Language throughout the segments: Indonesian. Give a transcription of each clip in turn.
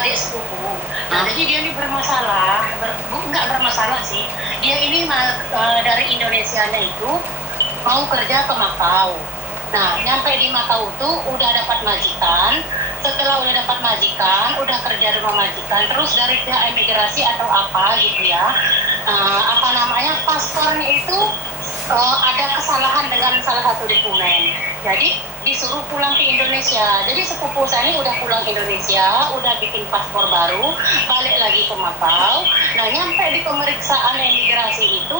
adik sepupu. Nah, jadi dia ini bermasalah, nggak bermasalah sih. Dia ini dari Indonesianya itu mau kerja ke Makau. Nah, nyampe di Makau tuh udah dapat majikan. Setelah udah dapat majikan, udah kerja di rumah majikan, terus dari pihak imigrasi atau apa gitu ya, paspornya itu ada kesalahan dengan salah satu dokumen. Jadi disuruh pulang ke Indonesia. Jadi sepupu saya ini udah pulang ke Indonesia, udah bikin paspor baru, balik lagi ke Makau. Nah, nyampe di pemeriksaan imigrasi itu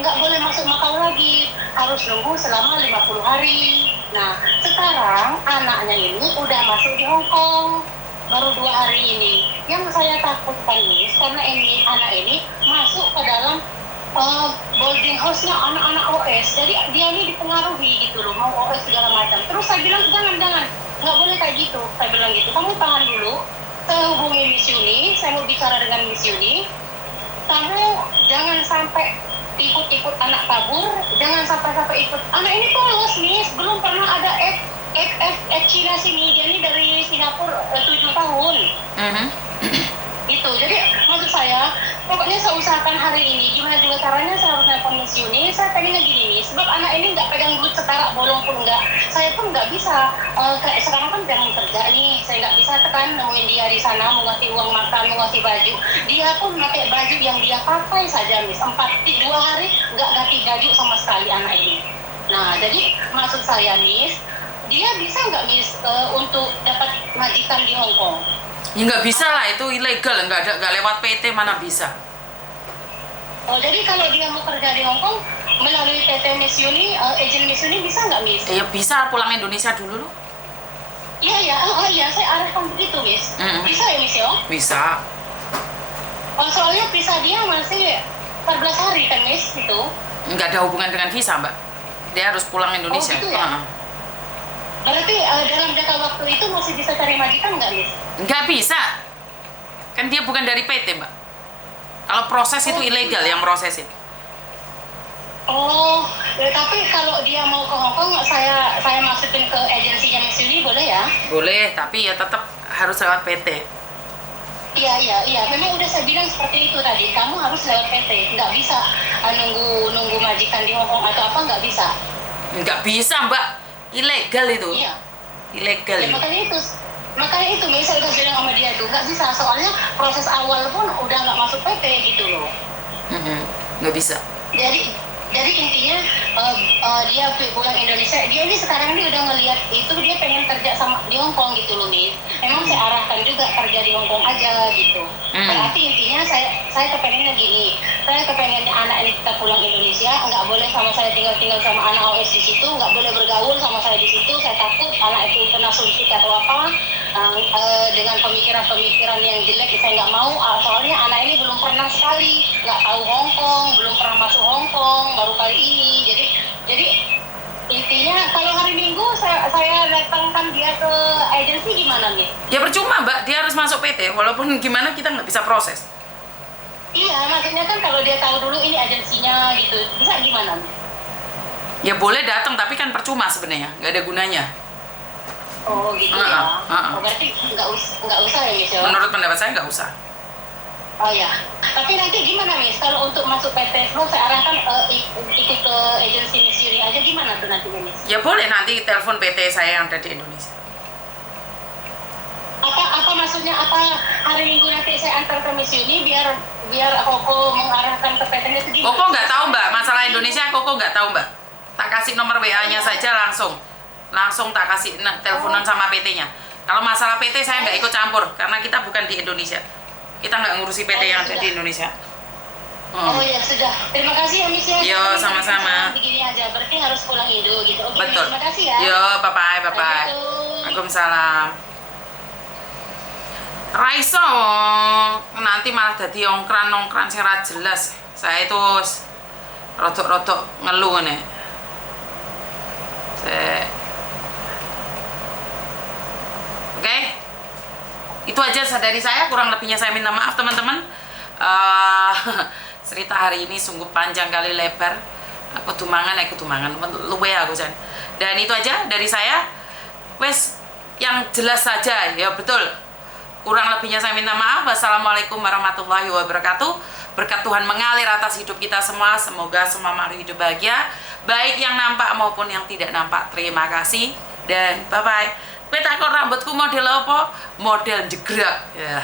nggak boleh masuk Makau lagi, harus nunggu selama 50 hari. Nah, sekarang anaknya ini udah masuk di Hong Kong, baru 2 hari ini. Yang saya takutkan nih, karena ini anak ini masuk ke dalam boarding house-nya anak-anak OS, jadi dia ini dipengaruhi gitu loh, mau OS segala macam. Terus saya bilang jangan, nggak boleh kayak gitu. Saya bilang gitu, kamu tahan dulu, saya hubungi Miss Yuni, saya mau bicara dengan Miss Yuni, kamu jangan sampai ikut anak kabur, jangan sampai ikut. Anak ini polos Miss, belum pernah ada Cina sini, dia ini dari Singapura 7 tahun. Gitu. Jadi maksud saya, pokoknya saya usahakan hari ini gimana juga caranya saya harus nelfon Miss Yuni. Saya pengennya gini nih, sebab anak ini nggak pegang duit setara bolong pun nggak. Saya pun nggak bisa, kayak sekarang kan jangan kerja nih, saya nggak bisa tekan nemuin dia di sana, mau ngasih uang makan, mau ngasih baju. Dia pun pakai baju yang dia pakai saja Miss, 2 hari nggak ganti baju sama sekali anak ini. Nah, jadi maksud saya Miss, dia bisa nggak Miss untuk dapat majikan di Hong Kong? Ya nggak bisa lah, itu ilegal, nggak lewat PT mana bisa. Oh, jadi kalau dia mau kerja di Hong Kong melalui PT Miss Yuni, agent Miss Yuni bisa nggak Miss? Ya bisa, pulang Indonesia dulu loh. Iya, saya arahkan begitu Miss. Bisa ya Miss ya? Bisa. Oh, soalnya visa dia masih 14 hari kan Miss itu? Nggak ada hubungan dengan visa Mbak, dia harus pulang Indonesia. Oh gitu ya? Berarti dalam jangka waktu itu masih bisa cari majikan nggak Miss? Nggak bisa, kan dia bukan dari PT Mbak. Kalau proses itu ilegal yang prosesin. Oh, ya, tapi kalau dia mau ke Hong Kong, saya masukin ke agensinya Miss Yuni boleh ya? Boleh, tapi ya tetap harus lewat PT. Iya. Memang udah saya bilang seperti itu tadi. Kamu harus lewat PT. Nggak bisa nunggu majikan di Hong Kong atau apa, nggak bisa. Nggak bisa Mbak, ilegal itu. Iya. Ilegal. Ya, makanya itu Miss, saya udah bilang sama dia itu nggak bisa. Soalnya proses awal pun udah nggak masuk PT gitu loh. Nggak bisa. Jadi intinya dia pulang Indonesia, dia ini sekarang ini udah ngelihat itu dia pengen kerja sama di Hong Kong gitu loh Miss. Emang saya arahkan juga kerja di Hong Kong aja gitu. Berarti intinya saya kepengennya gini, saya kepengennya anak ini kita pulang Indonesia, nggak boleh sama saya tinggal sama anak OS di situ, nggak boleh bergaul sama saya di situ. Saya takut anak itu kena suntik atau apa, dengan pemikiran yang jelek. Saya nggak mau, soalnya anak ini belum pernah sekali, nggak tahu Hong Kong, belum pernah masuk Hong Kong, baru kali ini. Jadi intinya kalau hari Minggu saya datangkan dia ke agensi gimana nih? Ya percuma Mbak, dia harus masuk PT, walaupun gimana kita nggak bisa proses. Iya, maksudnya kan kalau dia tahu dulu ini agensinya gitu, bisa gimana nih? Ya boleh datang, tapi kan percuma sebenarnya, nggak ada gunanya. Oh gitu ya. Oh, berarti nggak usah ya Miss ya? Menurut pendapat saya nggak usah. Oh ya. Tapi nanti gimana Miss? Kalau untuk masuk PT Flow saya arahkan ikut ke agensi Miss Yuni aja, gimana tuh nanti Miss? Ya boleh, nanti telepon PT saya yang ada di Indonesia. Apa maksudnya, apa hari Minggu nanti saya antar ke Miss Yuni biar Koko mengarahkan ke PT-nya itu gimana? Koko nggak tahu Mbak, masalah Indonesia Koko nggak tahu Mbak. Tak kasih nomor WA-nya saja langsung tak kasih teleponan sama PT-nya. Kalau masalah PT saya nggak ikut campur karena kita bukan di Indonesia. Kita nggak ngurusi PT yang ada di Indonesia. Oh ya sudah. Terima kasih ya Miss ya. Yo, sama-sama. Begini aja, berarti harus pulang Indo gitu. Oke, betul. Terima kasih ya. Yo, bye-bye. Waalaikumsalam. Raiso nanti malah jadi nongkran sing ra jelas. Saya itu rodok-rodok ngeluh nih. Oke. Itu aja dari saya, kurang lebihnya saya minta maaf teman-teman. Cerita hari ini sungguh panjang kali lebar. Aku tumangan luwe aku Jan. Dan itu aja dari saya. Wes yang jelas saja ya, betul. Kurang lebihnya saya minta maaf. Wassalamualaikum warahmatullahi wabarakatuh. Berkat Tuhan mengalir atas hidup kita semua. Semoga semua makhluk hidup bahagia, baik yang nampak maupun yang tidak nampak. Terima kasih dan bye-bye. Kowe takon rambutku model apa? Model jegrak. Ya,